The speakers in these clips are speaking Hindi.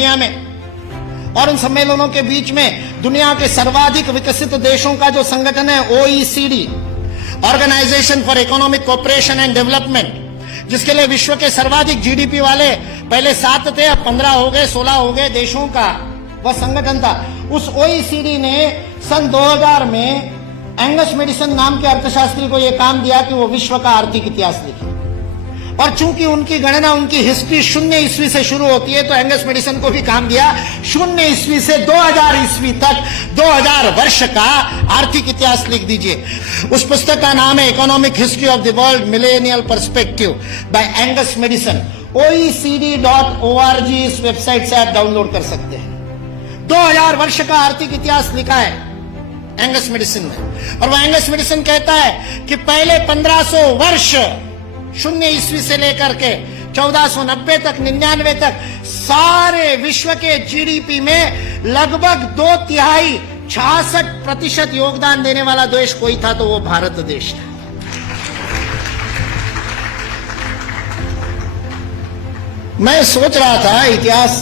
दुनिया में, और उन सम्मेलनों के बीच में दुनिया के सर्वाधिक विकसित देशों का जो संगठन है OECD, Organisation for Economic Cooperation and Development, जिसके लिए विश्व के सर्वाधिक जीडीपी वाले पहले 7 थे, अब 15 हो गए, 16 हो गए देशों का वह संगठन था। उस OECD ने सन 2000 में एंगस मेडिसन नाम के अर्थशास्त्री को यह काम दिया कि वो विश्व का आर्थिक इतिहास लिखे, और चूंकि उनकी गणना, उनकी हिस्ट्री 0 ईस्वी से शुरू होती है, तो एंगस मेडिसन को भी काम दिया 0 ईस्वी से 2000 ईस्वी तक 2000 वर्ष का आर्थिक इतिहास लिख दीजिए। उस पुस्तक का नाम है economic history of the world millennial perspective by Angus Maddison. OECD.org इस वेबसाइट से आप डाउनलोड कर सकते हैं। 2000 वर्ष का आर्थिक इतिहास लिखा है एंगस मेडिसन ने, और वह एंगस मेडिसन कहता है कि पहले 1500 वर्ष 0 ईस्वी से लेकर के 1490 तक, 99 तक, सारे विश्व के जीडीपी में लगभग 2/3 66% योगदान देने वाला देश कोई था तो वो भारत देश था। मैं सोच रहा था, इतिहास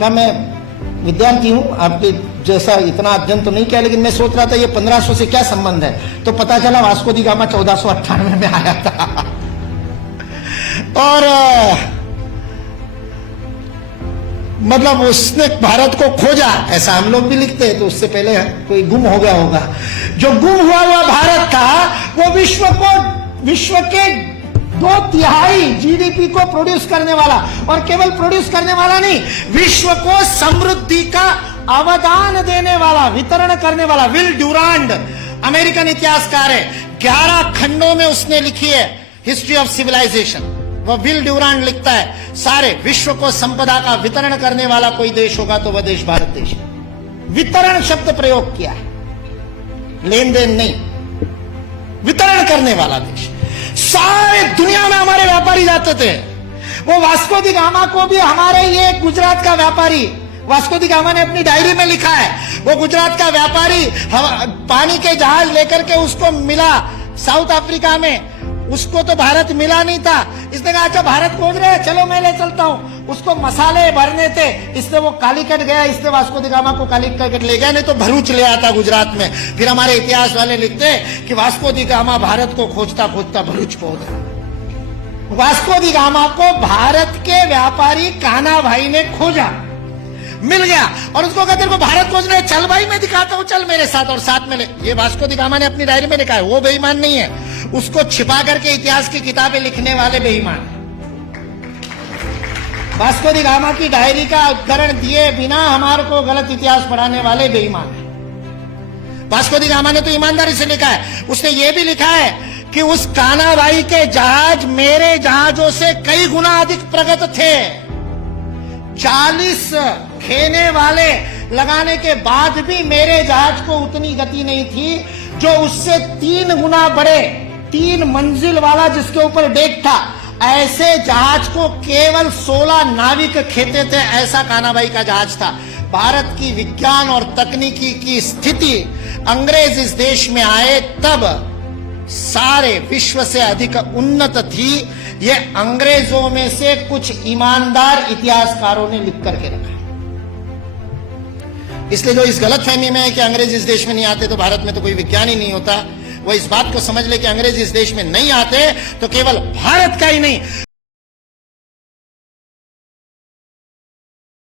का मैं विद्यार्थी हूं, आपके जैसा इतना अध्ययन तो नहीं किया, लेकिन मैं सोच रहा था ये 1500 से क्या संबंध है, तो पता चला वास्को दी गामा 1498 में आया था। और मतलब उसने भारत को खोजा, ऐसा हम लोग भी लिखते हैं, तो उससे पहले कोई गुम हो गया होगा। जो गुम हुआ भारत था वो विश्व के 2/3 जीडीपी को प्रोड्यूस करने वाला, और केवल प्रोड्यूस करने वाला नहीं, विश्व को समृद्धि का अवदान देने वाला, वितरण करने वाला। विल ड्यूरांड अमेरिकन इतिहासकार है, 11 खंडों में उसने लिखी है हिस्ट्री ऑफ सिविलाइजेशन। वह विल ड्यूरांड लिखता है सारे विश्व को संपदा का वितरण करने वाला कोई देश होगा तो वह देश भारत देश है। वितरण शब्द प्रयोग किया है, लेन देन नहीं, वितरण करने वाला देश। सारे दुनिया में हमारे व्यापारी जाते थे। वो वास्को दी गामा को भी हमारे ये गुजरात का व्यापारी, वास्को दी गामा ने अपनी डायरी में लिखा है, वो गुजरात का व्यापारी पानी के जहाज लेकर के उसको मिला साउथ अफ्रीका में, उसको तो भारत मिला नहीं था। इसने कहा अच्छा भारत खोज रहे हैं, चलो मैं ले चलता हूं। उसको मसाले भरने थे, इसलिए वो कालीकट गया, इसलिए वास्को दी गामा को कालीकट ले गया, नहीं तो भरूच ले आता गुजरात में। फिर हमारे इतिहास वाले लिखते कि वास्को दी गामा भारत को खोजता खोजता भरूच पहुंच गया। वास्को दी गामा को भारत के व्यापारी कान्हा भाई ने खोजा, मिल गया, और उसको कहते को भारत खोज रहे, चल भाई मैं दिखाता हूं, चल मेरे साथ, और साथ में ले। ये वास्को दी गामा ने अपनी डायरी में लिखा है, वो बेईमान नहीं है, उसको छिपा करके इतिहास की किताबें लिखने वाले बेईमान। वास्को दी गामा की डायरी का उद्धरण दिए बिना हमारे को गलत इतिहास पढ़ाने वाले बेईमान है। वास्को दी गामा ने तो ईमानदारी से लिखा है, उसने ये भी लिखा है कि उस कान्हा भाई के जहाज मेरे जहाजों से कई गुना अधिक प्रगत थे। 40 खेने वाले लगाने के बाद भी मेरे जहाज को उतनी गति नहीं थी, जो उससे 3 गुना बड़े, 3 मंजिल वाला जिसके ऊपर डेक था, ऐसे जहाज को केवल 16 नाविक खेते थे। ऐसा कान्हा भाई का जहाज था। भारत की विज्ञान और तकनीकी की स्थिति, अंग्रेज इस देश में आए तब सारे विश्व से अधिक उन्नत थी। ये अंग्रेजों में से कुछ ईमानदार इतिहासकारों ने लिख करके रखा। इसलिए जो इस गलतफहमी में है कि अंग्रेज इस देश में नहीं आते तो भारत में तो कोई विज्ञान ही नहीं होता, वो इस बात को समझ ले कि अंग्रेज इस देश में नहीं आते तो केवल भारत का ही नहीं,